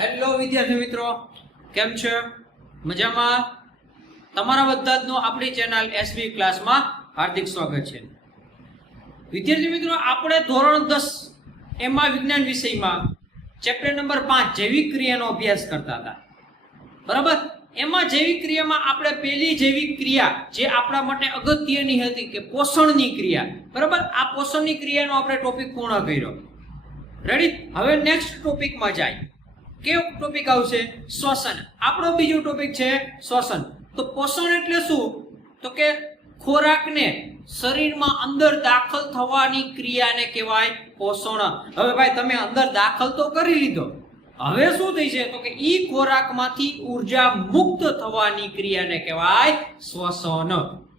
Hello વિદ્યાર્થી મિત્રો, કેમ છે? મજામાં? તમારા બધા જનું આપણી ચેનલ એસબી ક્લાસમાં હાર્દિક સ્વાગત છે. વિદ્યાર્થી મિત્રો, આપણે ધોરણ દસ એમાં વિજ્ઞાન વિષયમાં ચેપ્ટર નંબર પાંચ જૈવિક ક્રિયાનો અભ્યાસ કરતા હતા. બરાબર? એમાં જૈવિક ક્રિયામાં આપણે પહેલી જૈવિક ક્રિયા જે આપણા માટે અગત્યની હતી કે પોષણની ક્રિયા. બરાબર? આ પોષણની ક્રિયાનો આપણે ટોપિક પૂર્ણ કર્યો. રેડી હવે નેક્સ્ટ ટોપિકમાં જાય. કેવો ટોપિક આવશે? શ્વસન. આપણો બીજો ટોપિક છે શ્વસન. તો પોષણ એટલે શું? તો કે ખોરાકને શરીરમાં અંદર દાખલ થવાની ક્રિયાને કહેવાય પોષણ. હવે ભાઈ, તમે અંદર દાખલ તો કરી લીધો. હવે શું થઈ છે તો કે ઈ ખોરાકમાંથી ઊર્જા મુક્ત થવાની ક્રિયાને કહેવાય શ્વસન.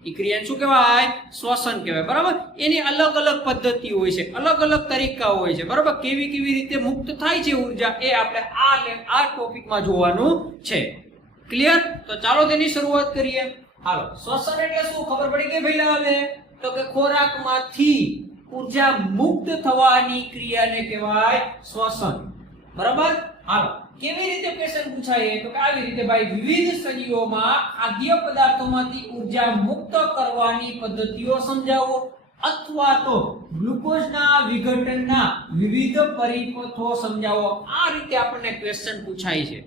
ઈ ક્રિયાને શું કહેવાય? શ્વસન કહેવાય, બરાબર? એની અલગ અલગ પદ્ધતિ હોય છે, અલગ અલગ તરીકા હોય છે, બરાબર? કેવી કેવી રીતે મુક્ત થાય છે ઊર્જા એ આપણે આ આ ટોપિકમાં જોવાનું છે. ક્લિયર તો ચાલો તેની શરૂઆત કરીએ. હાલો. શ્વસન એટલે શું? ખબર પડી ગઈ ભાઈ હવે? તો કે ખોરાકમાંથી ઊર્જા મુક્ત થવાની ક્રિયાને કહેવાય શ્વસન. બરાબર? હાલો. કેવી રીતે ક્વેશ્ચન પૂછાય? તો કે આવી રીતે ભાઈ વિવિધ સજીવોમાં ખાદ્ય પદાર્થોમાંથી ઊર્જા મુક્ત કરવાની પદ્ધતિઓ સમજાવો. અથવા તો ગ્લુકોઝના વિઘટનના વિવિધ પરિપથો સમજાવો. આ રીતે આપણને ક્વેશ્ચન પૂછાય છે.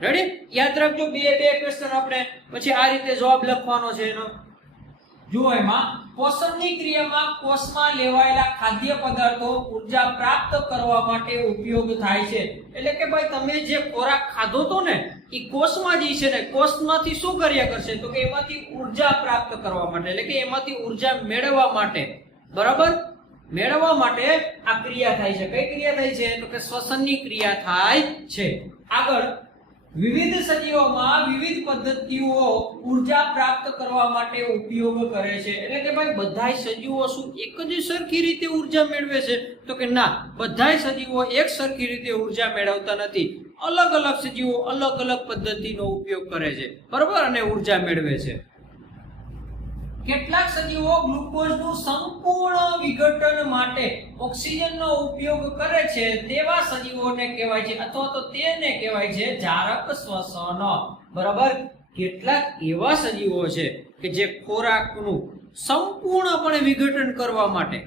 રેડી યાદ રાખજો, બે બે ક્વેશ્ચન આપણે. પછી આ રીતે જવાબ લખવાનો છે એનો. જુઓ એમાં પોષણની ક્રિયામાં કોષમાં લેવાયેલા ખાદ્ય પદાર્થો ઊર્જા પ્રાપ્ત કરવા માટે ઉપયોગ થાય છે. એટલે કે ભાઈ તમે જે ખોરાક ખાધો તો ને એ કોષમાં જે છે ને, કોષમાંથી શું કર્યા કરશે? તો કે એમાંથી ઊર્જા પ્રાપ્ત કરવા માટે, એટલે કે એમાંથી ઊર્જા મેળવવા માટે. બરાબર? મેળવવા માટે આ ક્રિયા થાય છે. કઈ ક્રિયા થાય છે? તો કે શ્વસનની ક્રિયા થાય છે. આગળ વિવિધ સજીવોમાં વિવિધ પદ્ધતિઓ ઊર્જા પ્રાપ્ત કરવા માટે ઉપયોગ કરે છે. એટલે કે ભાઈ, બધાય સજીવો શું એક જ સરખી રીતે ઊર્જા મેળવે છે? તો કે ના, બધાય સજીવો એક સરખી રીતે ઊર્જા મેળવતા નથી. અલગ અલગ સજીવો અલગ અલગ પદ્ધતિનો ઉપયોગ કરે છે. બરાબર? અને ઊર્જા મેળવે છે. કેટલાક સજીવો ગ્લુકોઝનું સંપૂર્ણ વિઘટન માટે ઓક્સિજનનો ઉપયોગ કરે છે તેવા સજીવોને કહેવાય છે અથવા તો તેને કહેવાય છે જારક શ્વસન. બરાબર? કેટલાક એવા સજીવો છે કે જે ખોરાકનું સંપૂર્ણપણે વિઘટન કરવા માટે,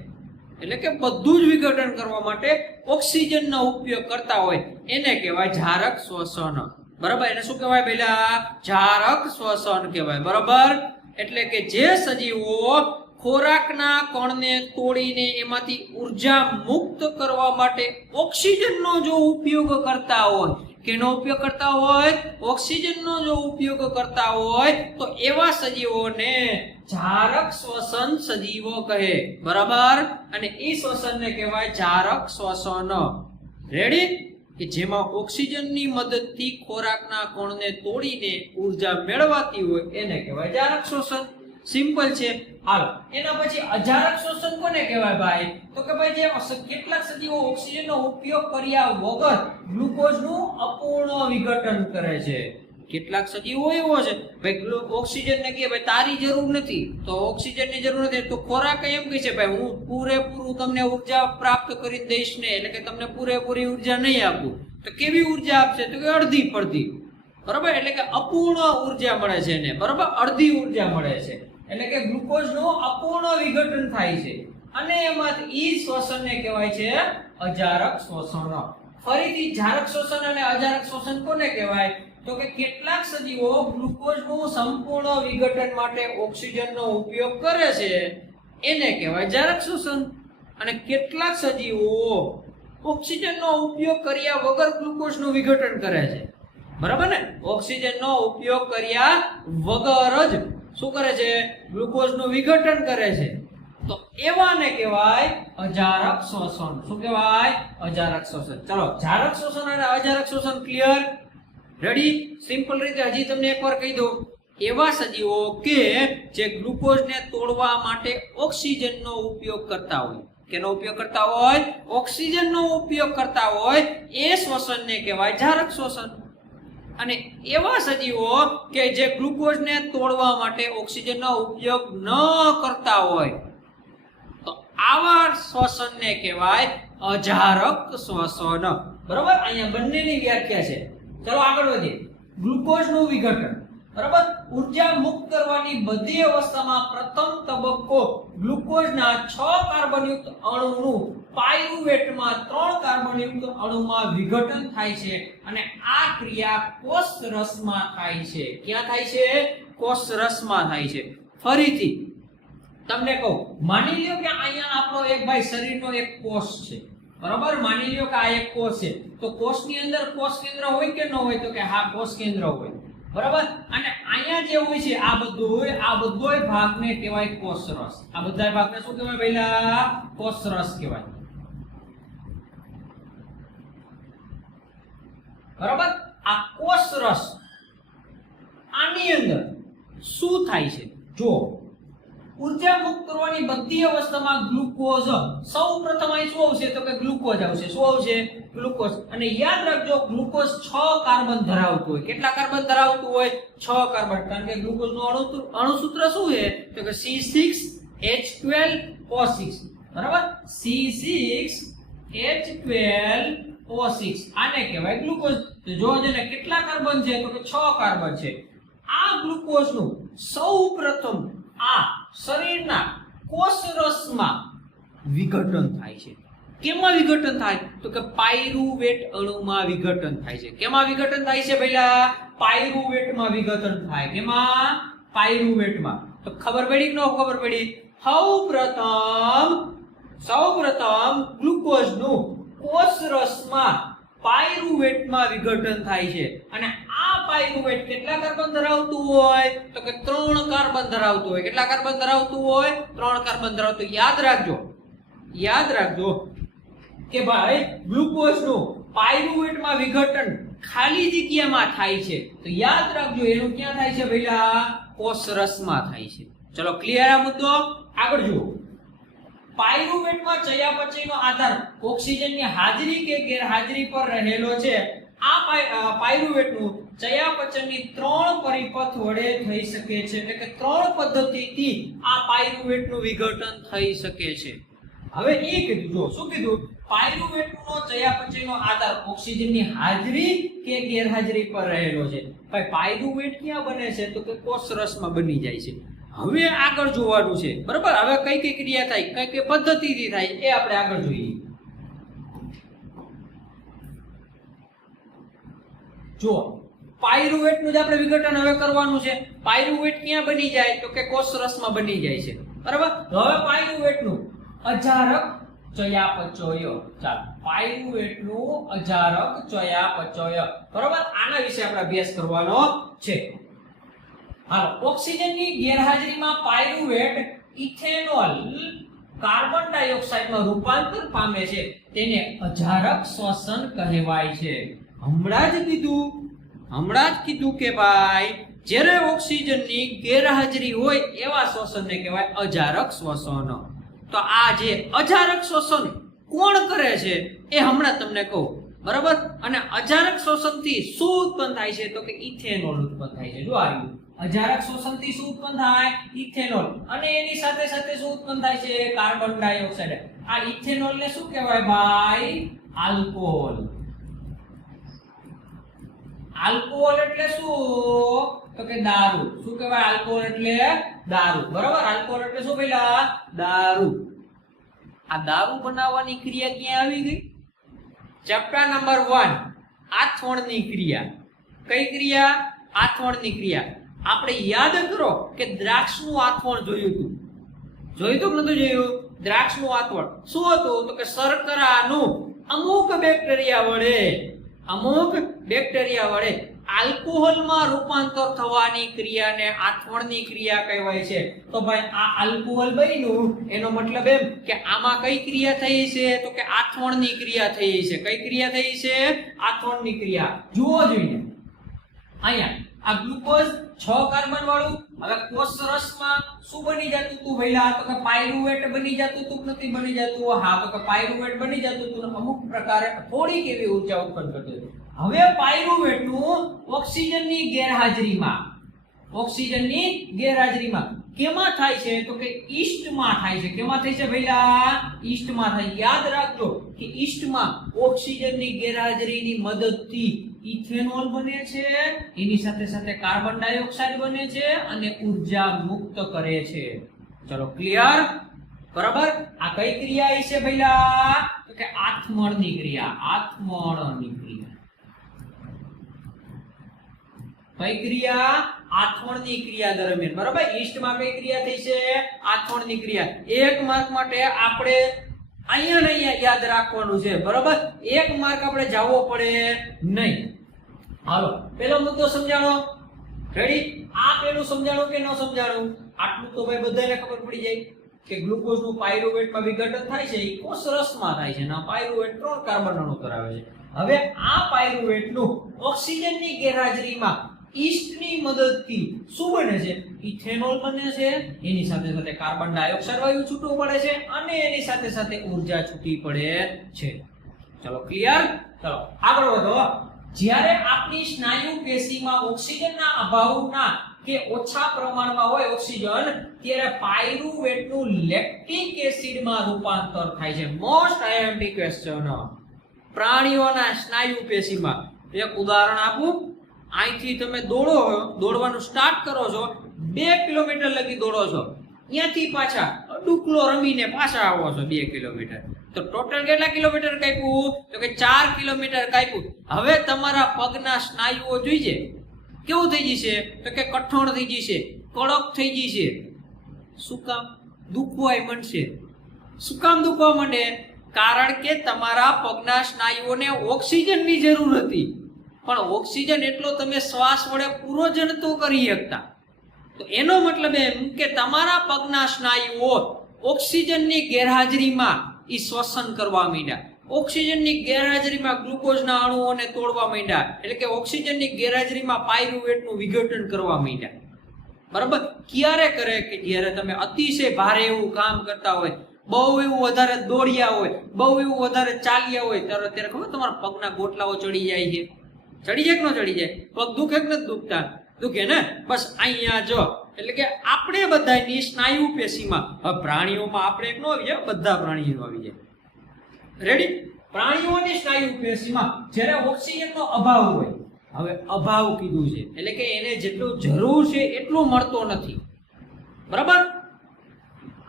એટલે કે બધું જ વિઘટન કરવા માટે ઓક્સિજનનો ઉપયોગ કરતા હોય, એને કહેવાય જારક શ્વસન. બરાબર? એને શું કહેવાય પેલા જારક શ્વસન કહેવાય. બરાબર? એટલે કે જે સજીવો ખોરાકના કણને તોડીને એમાંથી ઊર્જા મુક્ત કરવા માટે ઓક્સિજનનો જો ઉપયોગ કરતા હોય, કેનો ઉપયોગ કરતા હોય? ઓક્સિજનનો જો ઉપયોગ કરતા હોય, તો એવા સજીવોને જારક શ્વસન સજીવો કહે. બરાબર? અને એ શ્વસનને કહેવાય જારક શ્વસન. રેડી કે જેમાં ઓક્સિજનની મદદથી ખોરાકના કણને તોડીને ઊર્જા મેળવાતી હોય એને કહેવાય જારક શોષણ. સિમ્પલ છે. હાલ, એના પછી અજારક શોષણ કોને કહેવાય ભાઈ? તો કે ભાઈ જે કેટલાક સદીઓ ઓક્સિજનનો ઉપયોગ કર્યા વગર ગ્લુકોઝનું અપૂર્ણ વિઘટન કરે છે. કેટલાક સજીવો એવો છે, ભાઈ ઓક્સિજન ઓક્સિજનને કહે, ભાઈ, તારી જરૂર નથી. તો ઓક્સિજનની જરૂર નથી. તો ખોરાક એમ કહે છે, ભાઈ, હું પૂરેપૂરું તમને ઊર્જા પ્રાપ્ત કરી દઈશ ને, એટલે કે તમને પૂરેપૂરી ઊર્જા નહીં આપું. તો કેવી ઊર્જા આપશે? તો કે અડધી પડધી બરાબર? એટલે કે અપૂર્ણ ઊર્જા મળે છે એને. બરાબર? અડધી ઊર્જા મળે છે. એટલે કે ગ્લુકોઝનું અપૂર્ણ વિઘટન થાય છે. અને એમાંથી ઈ શ્વસનને કહેવાય છે અજારક શ્વસન. ફરીથી જારક શ્વસન અને અજારક શ્વસન કોને કહેવાય? તો કે કેટલાક સજીવો ગ્લુકોઝનું સંપૂર્ણ વિઘટન માટે ઓક્સિજનનો ઉપયોગ કરે છે, એને કહેવાય જારક શોષણ. અને કેટલાક સજીવો ઓક્સિજનનો ઉપયોગ કર્યા વગર ગ્લુકોઝનું વિઘટન કરે છે. બરાબર ને? ઓક્સિજનનો ઉપયોગ કર્યા વગર જ શું કરે છે? ગ્લુકોઝનું વિઘટન કરે છે. તો એવાને કહેવાય અજારક શોષણ. શું કહેવાય? અજારક શોષણ. ચલો, જારક શોષણ અને અજારક શોષણ ક્લિયર રેડી સિમ્પલ રીતે હજી તમને એકવાર કહી દઉં. એવા સજીવો કે જે ગ્લુકોઝને તોડવા માટે ઓક્સિજનનો ઉપયોગ કરતા હોય. કેનો ઉપયોગ કરતા હોય? ઓક્સિજનનો ઉપયોગ કરતા હોય. એ શ્વસનને કહેવાય જારક શ્વસન. અને એવા સજીવો કે જે ગ્લુકોઝને તોડવા માટે ઓક્સિજનનો ઉપયોગ ન કરતા હોય. તો આવા શ્વસનને કહેવાય અજારક શ્વસન. બરોબર? અહીંયા બંનેની વ્યાખ્યા છે. ચલો આગળ વધીએ. ગ્લુકોઝનું વિઘટન. બરાબર? ઊર્જા મુક્ત કરવાની બધી અવસ્થામાં પ્રથમ તબક્કો ગ્લુકોઝના છ કાર્બનયુક્ત અણુનું પાયરુવેટમાં ત્રણ કાર્બનયુક્ત અણુમાં વિઘટન થાય છે અને આ ક્રિયા કોષ રસમાં થાય છે. ક્યાં થાય છે? કોષ રસમાં થાય છે. ફરીથી તમને કહું, માની લ્યો કે અહીંયા આપણો એક ભાઈ શરીરનો એક કોષ છે. બરાબર? માની લ્યો કે આ એક કોષ છે. તો કોષની અંદર કોષ કેન્દ્ર હોય કે ન હોય તો કે હા, કોષ કેન્દ્ર હોય. બરાબર? અને અહીંયા જે હોય છે, આ બધું હોય, આ બધોય ભાગને કહેવાય કોષ રસ. આ બધા ભાગને શું કહેવાય પહેલા? કોષ રસ કહેવાય. બરાબર? આ કોષ રસ આની અંદર શું થાય છે? જો ઊર્જા મુક્ત કરવાની બધી અવસ્થામાં ગ્લુકોઝ. સૌ પ્રથમ અહીં શું આવશે? તો કે ગ્લુકોઝ આવશે. શું આવશે? ગ્લુકોઝ. અને યાદ રાખજો, ગ્લુકોઝ છ કાર્બન ધરાવતું હોય. કેટલા કાર્બન ધરાવતું હોય? છ કાર્બન. કારણ કે ગ્લુકોઝનું અણુસૂત્ર શું છે? તો કે C6H12O6 બરાબર? C6H12O6 આને કહેવાય ગ્લુકોઝ. તો જો જેને કેટલા કાર્બન છે? તો કે છ કાર્બન છે. આ ગ્લુકોઝનું સૌપ્રથમ આ શરીરના કોષરસમાં વિઘટન થાય છે. કેમાં વિઘટન થાય? તો કે પાયરુવેટ અણુમાં વિઘટન થાય છે. કેમાં વિઘટન થાય છે પહેલા? પાયરુવેટમાં વિઘટન થાય. કેમાં? પાયરુવેટમાં. તો ખબર પડી કે ન ખબર પડી? સૌ પ્રથમ સૌ પ્રથમ ગ્લુકોઝનું કોષરસમાં પાયરુવેટમાં વિઘટન થાય છે. અને પાયરુવેટ કેટલા કાર્બન ધરાવતું હોય? તો કે, ત્રણ કાર્બન ધરાવતું હોય. કેટલા કાર્બન ધરાવતું હોય? ત્રણ કાર્બન ધરાવતું. યાદ રાખજો યાદ રાખજો કે ભાઈ, ગ્લુકોઝનું પાયરુવેટમાં વિઘટન ખાલી જગ્યામાં થાય છે. તો યાદ રાખજો, એનું ક્યાં થાય છે ભઈલા? કોસરસમાં થાય છે. ચલો ક્લિયર આ મુદ્દો? આગળ જુઓ. પાયરુવેટમાં ચયાપચયનો આધાર ઓક્સિજનની હાજરી કે ગેરહાજરી પર રહેલો છે. આ પાયરુવેટનું ચયાપચયની ત્રણ પરિપથ વડે થઈ શકે છે. એટલે કે ત્રણ પદ્ધતિથી આ પાયરુવેટનું વિઘટન થઈ શકે છે. હવે એ કીધું, જો શું કીધું? પાયરુવેટનો ચયાપચયનો આધાર ઓક્સિજનની હાજરી કે ગેરહાજરી પર રહેલો છે. ભાઈ, પાયરુવેટ ક્યાં બને છે? તો કે કોષરસમાં બની જાય છે. હવે આગળ જોવાનું છે. બરાબર? હવે કઈ કઈ ક્રિયા થાય? કઈ કઈ પદ્ધતિથી થાય? એ આપણે આગળ જોઈએ. જો પાયરુવેટનું જ આપણે વિઘટન હવે કરવાનું છે. પાયરુવેટ ક્યાં બની જાય? તો કે કોષરસમાં બની જાય છે. બરાબર? હવે પાયરુવેટનું અજારક ચયાપચય. ચાલો. પાયરુવેટનું અજારક ચયાપચય. બરાબર? આના વિશે આપણે અભ્યાસ કરવાનો છે. હાલો. ઓક્સિજનની ગેરહાજરીમાં પાયરુવેટ ઇથેનોલ કાર્બન ડાયોક્સાઇડમાં રૂપાંતર પામે છે. તેને અજારક શ્વસન કહેવાય છે. હમણાં જ કીધું. હમણાં જ કીધું કે ભાઈ, જ્યારે ઓક્સિજનની ગેરહાજરી હોય એવા શ્વસનને કહેવાય અજારક શ્વસન. તો આ જે અજારક શ્વસન કોણ કરે છે એ હમણાં તમને કહું. બરાબર? અને અજારક શ્વસનથી શું ઉત્પન્ન થાય છે? તો કે ઇથેનોલ ઉત્પન્ન થાય છે. જો આવ્યું અજારક શ્વસનથી શું ઉત્પન્ન થાય? ઇથેનોલ. અને એની સાથે સાથે શું ઉત્પન્ન થાય છે? Carbon dioxide. આ ઇથેનોલ ને શું કહેવાય ભાઈ? આલ્કોહોલ. આલ્કોહોલ એટલે શું? તો કે દારૂ. શું કહેવાય આલ્કોહોલ એટલે? દારૂ. બરાબર? આલ્કોહોલ એટલે શું પેલા દારૂ. આ દારૂ બનાવવાની ક્રિયા ક્યાં આવી ગઈ? ચેપ્ટર નંબર વન આથવણની ક્રિયા. કઈ ક્રિયા? આથવણની ક્રિયા. આપણે યાદ કરો કે દ્રાક્ષનું આથવણ જોયું હતું. જોયું હતું કે નતું જોયું? દ્રાક્ષનું આથવણ. શું હતું? તો કે શર્કરાનું. અમુક બેક્ટેરિયા વડે. અમુક બેક્ટેરિયા વડે આલ્કોહોલમાં રૂપાંતર થવાની ક્રિયાને આથવણની ક્રિયા કહેવાય છે. તો ભાઈ, આ આલ્કોહોલ બન્યું, એનો મતલબ એમ કે આમાં કઈ ક્રિયા થઈ છે? તો કે આથવણની ક્રિયા થઈ છે. કઈ ક્રિયા થઈ છે? આથવણની ક્રિયા. જુઓ જોઈએ. અહીંયા આ ગ્લુકોઝ છ કાર્બન વાળું. હવે કોષ રસમાં શું બની જતું તું ભઈલા? તો કે પાયરુવેટ બની જતું તું નથી બની જતું? હા તો કે પાયરુવેટ બની જતું તું ને અમુક પ્રકારે થોડીક એવી ઊર્જા ઉત્પન્ન હતું. હવે પાયરુવેટનું ઓક્સિજનની ગેરહાજરીમાં ઓક્સિજનની ગેરહાજરીમાં કેમાં થાય છે? તો કે ઈસ્ટમાં થાય છે. કેમાં થાય છે ભઈલા? ઈસ્ટમાં થાય. યાદ રાખજો કે ઈસ્ટમાં ઓક્સિજનની ગેરહાજરીની મદદથી ઇથેનોલ બને છે, એની સાથે સાથે કાર્બન ડાયોક્સાઇડ બને છે અને ઊર્જા મુક્ત કરે છે. ચલો ક્લિયર બરાબર? આ કઈ ક્રિયા છે ભઈલા? તો કે આથમણની ક્રિયા આથમણની ક્રિયા. કઈ ક્રિયા? આથમણની ક્રિયા દરમિયાન. બરાબર? ઈસ્ટમાં કઈ ક્રિયા થઈ છે? આથમણની ક્રિયા. એક માર્ક માટે આપણે અહીંયા ને અહીંયા યાદ રાખવાનું છે. બરાબર? એક માર્ક આપણે જાવો પડે નહીં. હાલો પેલો મુદ્દો સમજાણો રેડી આ પેલું સમજાણો કે ન સમજાણો? આટલું તો ભાઈ બધાને ખબર પડી જાય કે ગ્લુકોઝનું પાયરુવેટમાં વિઘટન થાય છે એ કોષ રસમાં થાય છે ના પાયરુવેટ ત્રણ કાર્બન અણુ ધરાવે છે. હવે આ પાયરુવેટનું ઓક્સિજનની ગેરહાજરીમાં ઈસ્ટની મદદથી શું બને છે? ઇથેનોલ બને છે, એની સાથે સાથે કાર્બન ડાયોક્સાઇડ વાયુ છૂટું પડે છે અને એની સાથે સાથે ઊર્જા છૂટી પડે છે. ચલો ક્લિયર ચલો, આગળ વધો. જ્યારે આપણી સ્નાયુ પેશીમાં ઓક્સિજનના અભાવના કે ઓછા પ્રમાણમાં હોય ઓક્સિજન, ત્યારે પાયરુવેટનું લેક્ટિક એસિડમાં રૂપાંતર થાય છે. મોસ્ટ આઈએમપી ક્વેશ્ચન પ્રાણીઓના સ્નાયુ પેશીમાં. એક ઉદાહરણ આપું. અહીંથી તમે દોડો દોડવાનું સ્ટાર્ટ કરો છો, બે કિલોમીટર લગી દોડો છો. ત્યાંથી પાછા ડુકલો રમીને પાછા આવો છો બે કિલોમીટર. તો ટોટલ કેટલા કિલોમીટર કાપ્યું? તો કે ચાર કિલોમીટર કાપ્યું. હવે તમારા પગના સ્નાયુઓ જોઈએ કેવું થઈ જશે? તો કે કઠણ થઈ જશે, કડક થઈ જશે. શું કામ? દુખવાય મળશે શું કામ દુખવા માંડે? કારણ કે તમારા પગના સ્નાયુઓને ઓક્સિજનની જરૂર હતી. પણ ઓક્સિજન એટલો તમે શ્વાસ વડે પૂરો જ કરી શકતા. તો એનો મતલબ એમ કે તમારા પગના સ્નાયુઓ ઓક્સિજનની ગેરહાજરીમાં ઈ શ્વસન કરવા માંડ્યા. ઓક્સિજનની ગેરહાજરીમાં ગ્લુકોઝના અણુઓને તોડવા માંડ્યા. એટલે કે ઓક્સિજનની ગેરહાજરીમાં પાયરુવેટનું વિઘટન કરવા માંડ્યા. બરાબર? ક્યારે કરે કે જ્યારે તમે અતિશય ભારે એવું કામ કરતા હોય, બહુ એવું વધારે દોડ્યા હોય, બહુ એવું વધારે ચાલ્યા હોય, ત્યારે ત્યારે ખબર તમારા પગના ગોટલાઓ ચડી જાય છે. ચડી જાય કે ન ચડી જાય? પગ દુખે કે નથી દુખતા? દુખે ને? બસ અહીંયા જો. એટલે કે આપણે બધાની સ્નાયુ પેશીમાં. પ્રાણીઓમાં આપણે એક નો આવી જાય, બધા પ્રાણીઓ આવી જાય. રેડી પ્રાણીઓની સ્નાયુ પેશીમાં જ્યારે ઓક્સિજનનો અભાવ હોય, હવે અભાવ કીધું છે. એટલે કે એને જેટલું જરૂર છે એટલું મળતો નથી. બરાબર?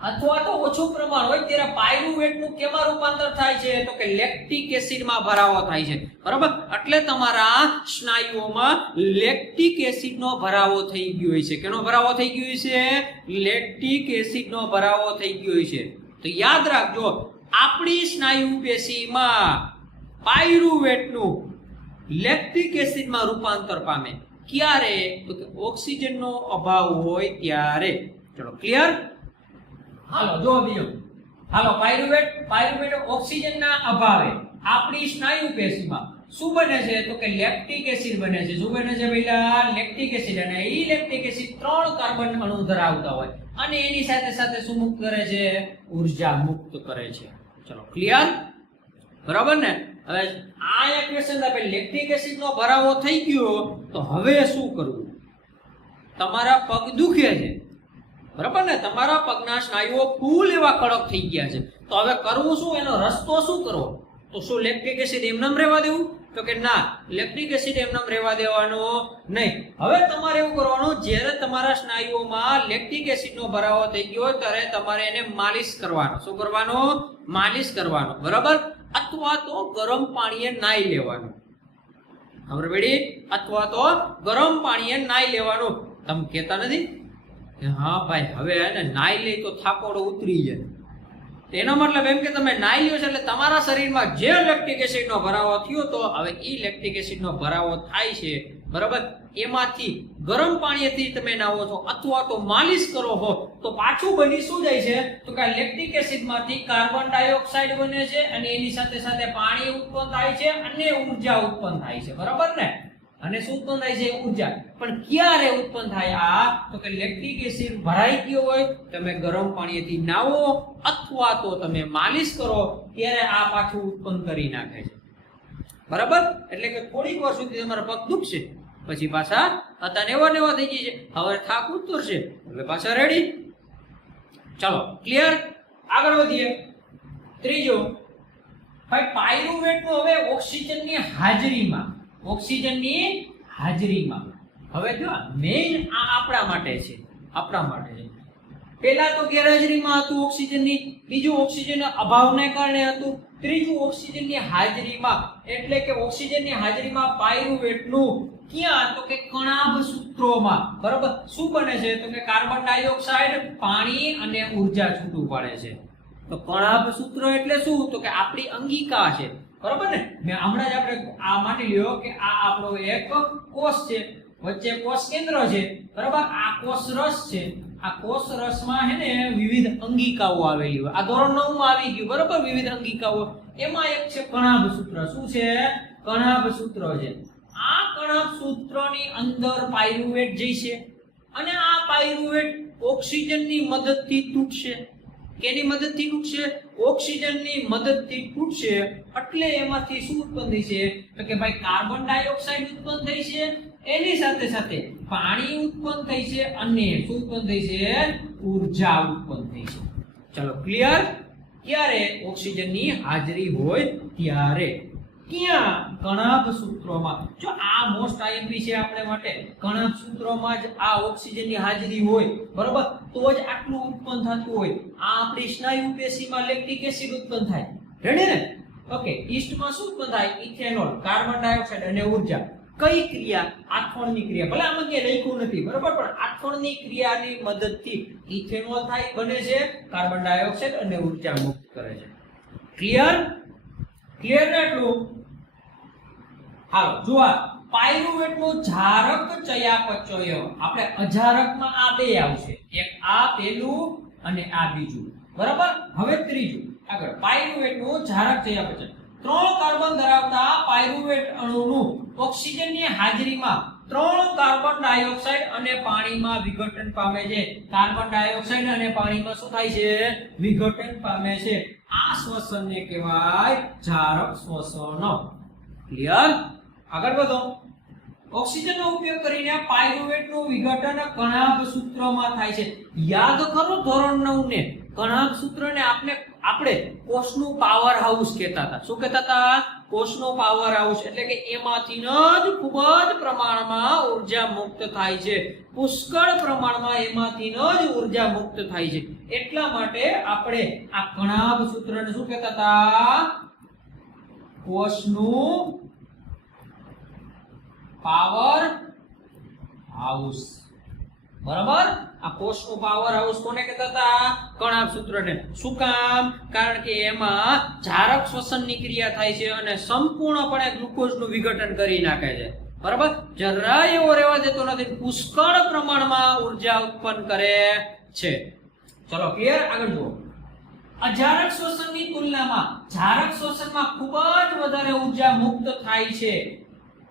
અથવા તો ઓછું પ્રમાણ હોય ત્યારે પાયરુવેટનું કેમાં રૂપાંતર થાય છે? તો કે લેક્ટિક એસિડમાં ભરાવો થાય છે. બરાબર? એટલે તમારા સ્નાયુઓમાં લેક્ટિક એસિડનો ભરાવો થઈ ગયો હોય છે. કેનો ભરાવો થઈ ગયો છે? લેક્ટિક એસિડનો ભરાવો થઈ ગયો હોય છે. તો યાદ રાખજો, આપણી સ્નાયુ પેશીમાં પાયરુવેટનું લેક્ટિક એસિડમાં રૂપાંતર પામે. ક્યારે? તો કે ઓક્સિજનનો અભાવ હોય ત્યારે. ચલો ક્લિયર હાલો, જો બીજો. હાલો પાયરુવેટ પાયરુવેટ ઓક્સિજનના અભાવે આપણી સ્નાયુ પેશીમાં શું બને છે? તો કે લેક્ટિક એસિડ બને છે. શું બને છે ભઈલા લેક્ટિક એસિડ. અને ઈ લેક્ટિક એસિડ ત્રણ કાર્બન અણુ ધરાવતા હોય. અને એની સાથે સાથે શું મુક્ત કરે છે? ઊર્જા મુક્ત કરે છે. ચલો ક્લિયર બરાબર ને? હવે આ એક આપણે આપે લેક્ટિક એસિડ નો ભરાવો થઈ ગયો તો હવે શું કરવું? તમારા પગ દુખે છે. બરાબર ને? તમારા પગના સ્નાયુઓ ફૂલ એવા કડક થઈ ગયા છે. તો હવે કરવું શું? એનો રસ્તો શું કરવો? તો શું લેક્ટિક એસિડ એમનેમ રહેવા દેવું? તો કે ના, લેક્ટિક એસિડ એમનેમ રહેવા દેવાનો નહીં. હવે તમારે એવું કરવાનું, જ્યારે તમારા સ્નાયુઓમાં લેક્ટિક એસિડનો ભરાવો થઈ ગયો ત્યારે તમારે એને માલિશ કરવાનો. શું કરવાનો? માલિશ કરવાનો. બરાબર? અથવા તો ગરમ પાણીએ નાઈ લેવાનું. ખબર પડી? અથવા તો ગરમ પાણીએ નાઈ લેવાનું. તમે કહેતા નથી? હા ભાઈ, હવે એને નાઈ લઈ તો થાકોડો ઉતરી જાય. એનો મતલબ એમ કે તમે નાઈ લ્યો છો એટલે તમારા શરીરમાં જે લેક્ટિક એસિડનો ભરાવો થયો તો હવે એ લેક્ટિક એસિડનો ભરાવો થાય છે. બરાબર? એમાંથી ગરમ પાણીથી તમે નાહો છો અથવા તો માલિશ કરો હો તો પાછું બની શું જાય છે? તો કે લેક્ટિક એસિડમાંથી કાર્બન ડાયોક્સાઇડ બને છે અને એની સાથે સાથે પાણી ઉત્પન્ન થાય છે અને ઊર્જા ઉત્પન્ન થાય છે. બરાબર ને? અને શું ઉત્પન્ન થાય છે? ઊર્જા પણ ક્યારે ઉત્પન્ન થાય આ? તો કે લેક્ટિક એસિડ ભરાઈ ગયો હોય, તમે ગરમ પાણીથી નાવો, અથવા તો તમે માલિશ કરો, ત્યારે આ પાછું ઉત્પન્ન કરી નાખે છે. બરાબર? એટલે કે થોડીક વાર સુધી તમારા પગ દુખશે. પછી પાછા હતા નેવા નેવા થઈ જશે હવે થાક ઉતરશે એટલે પાછા રેડી ચલો ક્લિયર આગળ વધીએ. ત્રીજો, ભાઈ પાયરુવેટનું હવે ઓક્સિજનની હાજરીમાં ઓક્સિજનની હાજરીમાં. હવે જો મેઇન આ આપણા માટે છે, આપણા માટે છે. પહેલા તો ગેરહાજરીમાં હતું ઓક્સિજનની, બીજું ઓક્સિજનના અભાવને કારણે હતું, ત્રીજું ઓક્સિજનની હાજરીમાં, એટલે કે ઓક્સિજનની હાજરીમાં પાયરુવેટનું ક્યાં તો કે કણાભ સૂત્રોમાં. બરાબર? શું બને છે? તો કે કાર્બન ડાયોક્સાઇડ પાણી અને ઊર્જા છૂટું પડે છે. તો કણાભ સૂત્ર એટલે શું? તો કે આપણી અંગિકા છે. બરાબર ને? મેં હમણાં જ આપણે આ માની લ્યો કે આ આપણો એક કોષ છે. વચ્ચે કોષ કેન્દ્ર છે. બરાબર? આ કોષ રસ છે. આ કોષ રસમાં હે ને વિવિધ અંગિકાઓ આવેલી હોય. આ ધોરણ 9 માં આવી ગયું. બરાબર? વિવિધ અંગિકાઓ. એમાં એક છે કણાભ સૂત્ર. શું છે? કણાભ સૂત્ર છે. આ કણાભ સૂત્રની અંદર પાયરુવેટ જઈશે. અને આ પાયરુવેટ ઓક્સિજનની મદદથી તૂટશે. કેની મદદથી તૂટશે ઓક્સિજનની મદદથી તૂટશે એટલે એમાંથી શું ઉત્પન્ન થઈ છે તો કે ભાઈ કાર્બન ડાયોક્સાઇડ ઉત્પન્ન થઈ છે એની સાથે સાથે પાણી ઉત્પન્ન થઈ છે અને શું ઉત્પન્ન થઈ છે ઊર્જા ઉત્પન્ન થઈ છે ચલો, ક્લિયર? ક્યારે ઓક્સિજનની હાજરી હોય ત્યારે. ક્યાં કણાભ સૂત્રોમાં? જો આ મોસ્ટ આઈએમપી છે આપણે માટે કણાભ સૂત્રોમાં જ આ ઓક્સિજનની હાજરી હોય, બરોબર? તો જ આટલું ઉત્પન્ન થતું હોય. આ આપણી સ્નાયુ પેશીમાં લેક્ટિક એસિડ ઉત્પન્ન થાય. રેડી ને? ઓકે ઈસ્ટમાં શું ઉત્પન્ન થાય? ઇથેનોલ, કાર્બન ડાયોક્સાઇડ અને ઊર્જા. કઈ ક્રિયા? આથોણની ક્રિયા. ભલે આમાં ક્યાંય લખ્યું નથી, બરોબર? પણ આથોણની ક્રિયાની મદદથી ઇથેનોલ થાય, બને છે, કાર્બન ડાયોક્સાઇડ અને ઊર્જા મુક્ત કરે છે. ક્લિયર ક્લિયર ને એટલું હાલો, જુઓ પાયરુવેટનું જારક ચયાપચય આપણે અજારકમાં આ બે આવશે. એક આ પેલું અને આ બીજું. બરાબર? હવે ત્રીજું. આગળ. પાયરુવેટનું જારક ચયાપચય. ત્રણ કાર્બન ધરાવતા પાયરુવેટ અણુનું ઓક્સિજનની હાજરીમાં ત્રણ કાર્બન ડાયોક્સાઇડ અને પાણીમાં વિઘટન પામે છે. કાર્બન ડાયોક્સાઇડ અને પાણીમાં શું થાય છે? વિઘટન પામે છે. આ શ્વસનને કહેવાય જારક શ્વસન. ક્લિયર? આગળ વધો. ઓક્સિજનનો ઉપયોગ કરીને પાયરુવેટનું વિઘટન કણાભ સૂત્રમાં થાય છે. યાદ કરો ધોરણ 9 ને કણાભ સૂત્રને આપણે આપણે કોષનું પાવર હાઉસ કહેતા હતા. શું કહેતા હતા? કોષનો પાવર હાઉસ એટલે કે એમાંથી જ ખૂબ જ પ્રમાણમાં ઊર્જા મુક્ત થાય છે. પુષ્કળ પ્રમાણમાં એમાંથી જ ઊર્જા મુક્ત થાય છે. એટલા માટે આપણે આ કણાભ સૂત્રને શું કહેતા હતા? કોષનું પાવર હાઉસ બરાબર? આ કોષનું પાવર હાઉસ કોને કહેતા હતા? કણાભ સૂત્રને. શું કામ? કારણ કે એમાં જારક શ્વસનની ક્રિયા થાય છે અને સંપૂર્ણપણે ગ્લુકોઝનું વિઘટન કરી નાખે છે. બરાબર? જરા એવો રહેવા દેતો નથી. પુષ્કળ પ્રમાણમાં ઊર્જા ઉત્પન્ન કરે છે. ચલો ક્લિયર આગળ જુઓ. અજારક શ્વસનની તુલનામાં જારક શ્વસનમાં ખૂબ જ વધારે ઊર્જા મુક્ત થાય છે.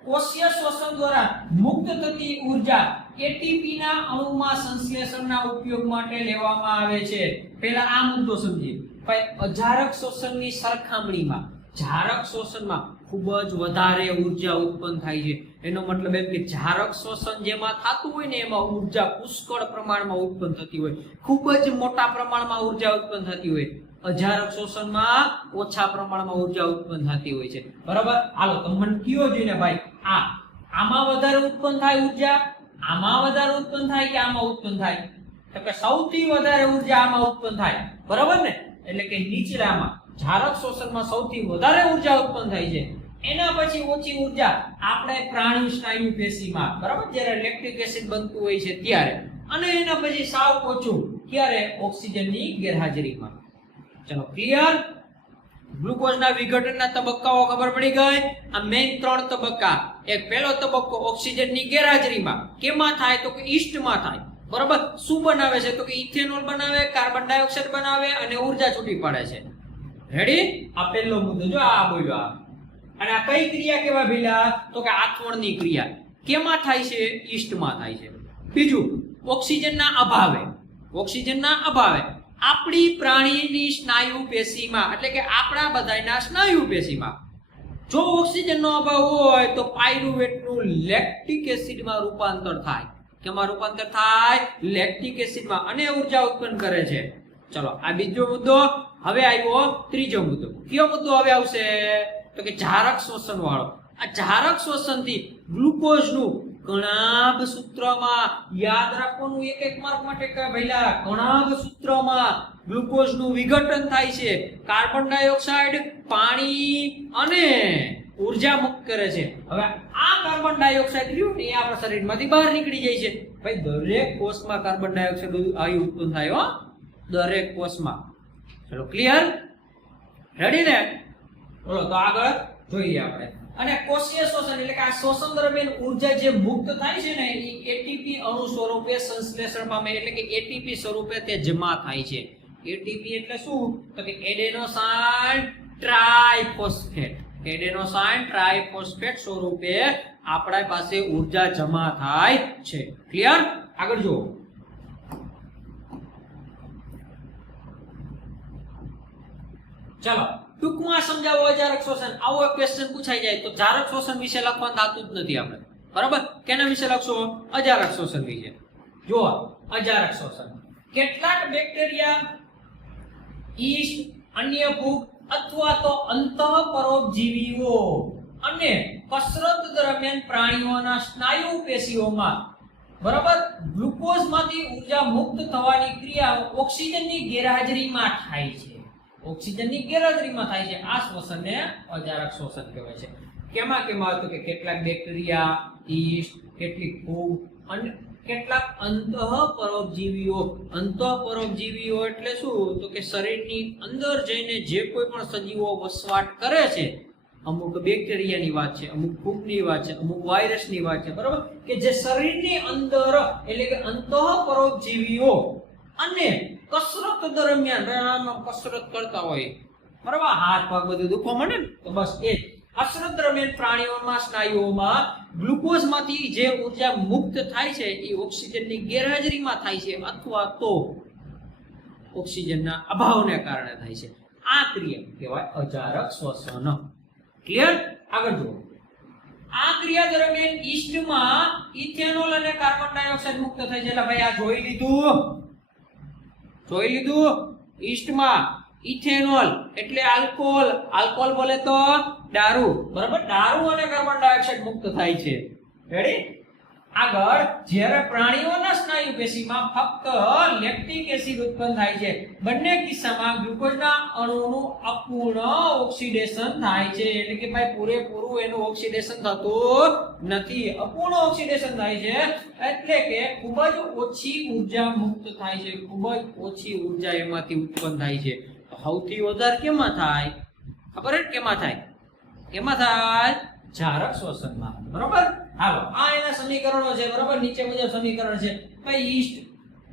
કોષીય શોષણ દ્વારા મુક્ત થતી ઊર્જા એટીપી ના અણુમાં સંશ્લેષણના ઉપયોગ માટે લેવામાં આવે છે. પહેલા આ મુદ્દો સમજીએ. ભાઈ, અજારક શોષણની સરખામણીમાં, જારક શોષણમાં ખૂબ જ વધારે ઊર્જા ઉત્પન્ન થાય છે. એનો મતલબ એમ કે જારક શોષણ જેમાં થતું હોય ને એમાં ઊર્જા પુષ્કળ પ્રમાણમાં ઉત્પન્ન થતી હોય. ખૂબ જ મોટા પ્રમાણમાં ઊર્જા ઉત્પન્ન થતી હોય. અજારક શોષણમાં ઓછા પ્રમાણમાં ઊર્જા ઉત્પન્ન થતી હોય છે. બરાબર? હાલો, તમને મને કયો જોઈને ભાઈ? આ. આમાં વધારે ઉત્પન્ન થાય ઊર્જા? આમાં વધારે ઉત્પન્ન થાય કે આમાં ઉત્પન્ન થાય? તો સૌથી વધારે ઊર્જા આમાં ઉત્પન્ન થાય. બરાબર ને? એટલે કે નીચલામાં જારક શોષણમાં સૌથી વધારે ઊર્જા ઉત્પન્ન થાય છે. એના પછી ઓછી ઊર્જા આપણે પ્રાણી સ્નાયુ પેશીમાં, બરાબર? જ્યારે લેક્ટિક એસિડ બનતું હોય છે ત્યારે. અને એના પછી સાવ ઓછું ક્યારે ઓક્સિજનની ગેરહાજરીમાં. ચલો ક્લિયર ગ્લુકોઝના વિઘટનના તબક્કાઓ ખબર પડી ગઈ? આ મેઇન ત્રણ તબક્કા. એક પહેલો તબક્કો ઓક્સિજનની ગેરહાજરીમાં. કેમાં થાય? તો કે ઈસ્ટમાં થાય. બરાબર? શું બનાવે છે? તો કે ઇથેનોલ બનાવે, કાર્બન ડાયોક્સાઇડ બનાવે અને ઊર્જા છૂટી પડે છે. રેડી આ પહેલો મુદ્દો જો આ બોલ્યો આ. અને આ કઈ ક્રિયા કેવા ભીલા તો કે આથવણની ક્રિયા. કેમાં થાય છે? ઈસ્ટમાં થાય છે. બીજું, ઓક્સિજનના અભાવે. ઓક્સિજનના અભાવે. આપણી પ્રાણીની સ્નાયુ પેશીમાં, એટલે કે આપણા બધાના સ્નાયુ પેશીમાં. જો ઓક્સિજનનો અભાવ હોય તો પાયરુવેટનું લેક્ટિક એસિડમાં રૂપાંતર થાય. કેમાં રૂપાંતર થાય? લેક્ટિક એસિડમાં, અને ઊર્જા ઉત્પન્ન કરે છે. ચલો, આ બીજો મુદ્દો. હવે આવ્યો ત્રીજો મુદ્દો. કયો મુદ્દો હવે આવશે? તો કે જારક શ્વસન વાળો આ જારક શ્વસનથી ગ્લુકોઝનું કણાભ સૂત્રમાં યાદ રાખવાનું એક એક માર્ક માટે ભઈલા કણાભ સૂત્રમાં ગ્લુકોઝનું વિઘટન થાય છે. કાર્બન ડાયોક્સાઇડ, પાણી અને ઊર્જા મુક્ત કરે છે. હવે આ કાર્બન ડાયોક્સાઇડ રહ્યું એ આપણા શરીરમાંથી બહાર નીકળી જાય છે. ભાઈ, દરેક કોષમાં કાર્બન ડાયોક્સાઇડ આવી ઉત્પન્ન થાય, હો. દરેક કોષમાં. ચલો ક્લિયર રેડી ને? બોલો, તો આગળ જોઈએ આપણે. અને કોષીય શોષણ એટલે કે આ શોષણ દરમિયાન ઊર્જા જે મુક્ત થાય છે ને, એ એટીપી અણુ સ્વરૂપે સંશ્લેષણ પામે એટલે કે એટીપી સ્વરૂપે તે જમા થાય છે. એટીપી એટલે શું? તો કે એડેનોસાઇન ટ્રાઇફોસ્ફેટ એડેનોસાઇન ટ્રાઇફોસ્ફેટ સ્વરૂપે આપણા પાસે ઊર્જા જમા થાય છે. ક્લિયર આગળ જુઓ. ચાલો. ટૂંકમાં સમજાવો અજારક શોષણ આવો ક્વેશ્ચન પૂછાઈ જાય તો જારક શોષણ વિશે લખવાનું થતું જ નથી આપણે. બરાબર? કેના વિશે લખશો? અજારક શોષણ વિશે. જો અજારક શોષણ કેટલાક બેક્ટેરિયા ઈસ્ટ અન્ય ફૂગ અથવા તો અંતઃપરોપજીવીઓ અને કસરત દરમિયાન પ્રાણીઓના સ્નાયુ પેશીઓમાં. બરાબર? ગ્લુકોઝમાંથી ઊર્જા મુક્ત થવાની ક્રિયા ઓક્સિજનની ગેરહાજરીમાં થાય છે. ઓક્સિજનની ગેરહાજરીમાં થાય છે. આ શ્વસનને અજારક શ્વસન કહેવાય છે. કેમાં કેમાં તો કે કેટલાક બેક્ટેરિયા ઈસ્ટ કેટલીક ફૂગ અને કેટલાક અંતઃપરોપજીવીઓ. અંતઃપરોપજીવીઓ એટલે શું? તો કે શરીરની અંદર જઈને જે કોઈ પણ સજીવો વસવાટ કરે છે, અમુક બેક્ટેરિયાની વાત છે, અમુક ફૂગની વાત છે, અમુક વાયરસની વાત છે, બરાબર? કે જે શરીરની અંદર, એટલે કે અંતઃપરોપજીવીઓ અને કસરત દરમિયાન પ્રાણાયામ કસરત કરતા હોય. બરાબર? હાથ, પગ બધું દુખવા માંડે તો બસ એ. કસરત દરમિયાન પ્રાણીઓમાં, સ્નાયુઓમાં ગ્લુકોઝમાંથી જે ઊર્જા મુક્ત થાય છે, એ ઓક્સિજનની ગેરહાજરીમાં થાય છે અથવા તો ઓક્સિજનના અભાવને કારણે થાય છે. આ ક્રિયા કહેવાય અજારક શ્વસન. ક્લિયર આગળ જુઓ. આ ક્રિયા દરમિયાન ઈસ્ટમાં ઇથેનોલ અને કાર્બન ડાયોક્સાઇડ મુક્ત થાય છે. એટલે ભાઈ આ જોઈ લીધું. જોઈ લીધું? ઈસ્ટમાં ઇથેનોલ, એટલે આલ્કોહોલ. આલ્કોહોલ બોલે તો દારૂ. બરાબર? દારૂ અને કાર્બન ડાયોક્સાઇડ મુક્ત થાય છે. રેડી આગળ જ્યારે પ્રાણીઓના સ્નાયુ પેશીમાં ફક્ત લેક્ટિક એસિડ ઉત્પન્ન થાય છે. બંને કિસ્સામાં ગ્લુકોઝના અણુનું અપૂર્ણ ઓક્સિડેશન થાય છે. એટલે કે ભાઈ પૂરેપૂરું એનું ઓક્સિડેશન થતું નથી. અપૂર્ણ ઓક્સિડેશન થાય છે એટલે કે ખૂબ જ ઓછી ઊર્જા મુક્ત થાય છે. ખૂબ જ ઓછી ઊર્જા એમાંથી ઉત્પન્ન થાય છે. સૌથી વધારે કેમાં થાય? ખબર ને કેમાં થાય? કેમાં થાય? જારક શ્વસનમાં. બરોબર? હાલો, આ એના સમીકરણો છે, બરોબર? નીચે મુજબ સમીકરણ છે. ભાઈ ઈસ્ટ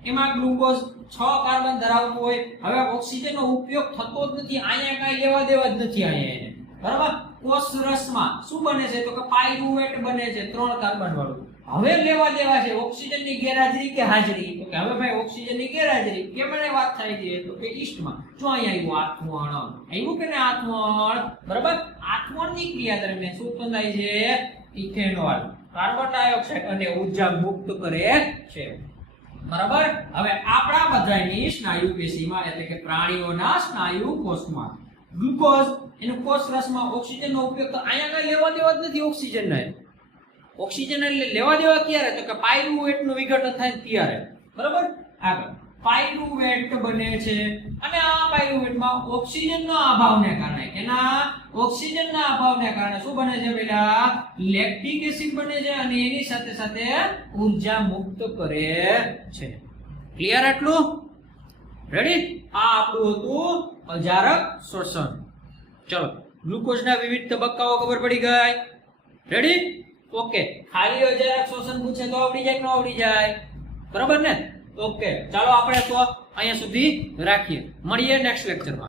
એમાં ગ્લુકોઝ છ કાર્બન ધરાવતું હોય. હવે ઓક્સિજનનો ઉપયોગ થતો જ નથી. અહીંયા કાંઈ લેવા દેવા જ નથી અહીંયા એને. બરાબર? કોષ રસમાં શું બને છે? તો કે પાયરુવેટ બને છે, ત્રણ કાર્બન વાળું હવે લેવા દેવા છે ઓક્સિજનની ગેરહાજરી કે હાજરી? તો કે હવે ભાઈ ઓક્સિજનની ગેરહાજરી કેમણે વાત થાય છે? તો કે ઈસ્ટમાં જો અહીંયા આવ્યું આત્મણ આવ્યું કે ને આત્મણ બરાબર? આથવણની ક્રિયા દરમિયાન શું થાય છે? ઇથેનોલ, કાર્બન ડાયોક્સાઇડ અને ઊર્જા મુક્ત કરે છે. બરાબર? હવે આપણા બધાની સ્નાયુ પેશીમાં એટલે કે પ્રાણીઓના સ્નાયુ કોષમાં, ગ્લુકોઝ, એનું કોષ રસમાં ઓક્સિજનનો ઉપયોગ તો અહીંયા કઈ લેવા દેવા જ નથી, ઓક્સિજનને. ઓક્સિજન એટલે લેવા દેવા ક્યારે? તો કે પાયરુવેટનું વિઘટન થાય ત્યારે. બરાબર? આગળ. પાયરુવેટ બને છે. અને આ પાયરુવેટમાં ઓક્સિજનના અભાવને કારણે. એના ઓક્સિજનના અભાવને કારણે શું બને છે બેટા લેક્ટિક એસિડ બને છે અને એની સાથે સાથે ઊર્જા મુક્ત કરે છે. ક્લિયર આટલું? રેડી આ આપણું હતું અજારક શોષણ ચલો. ગ્લુકોઝના વિવિધ તબક્કાઓ ખબર પડી ગઈ. રેડી ઓકે, ખાલી અજારક શોષણ પૂછે તો આવડી જાય કે ન આવડી જાય? બરાબર ને? ઓકે, ચાલો આપણે તો અહીંયા સુધી રાખીએ. મળીએ નેક્સ્ટ લેક્ચરમાં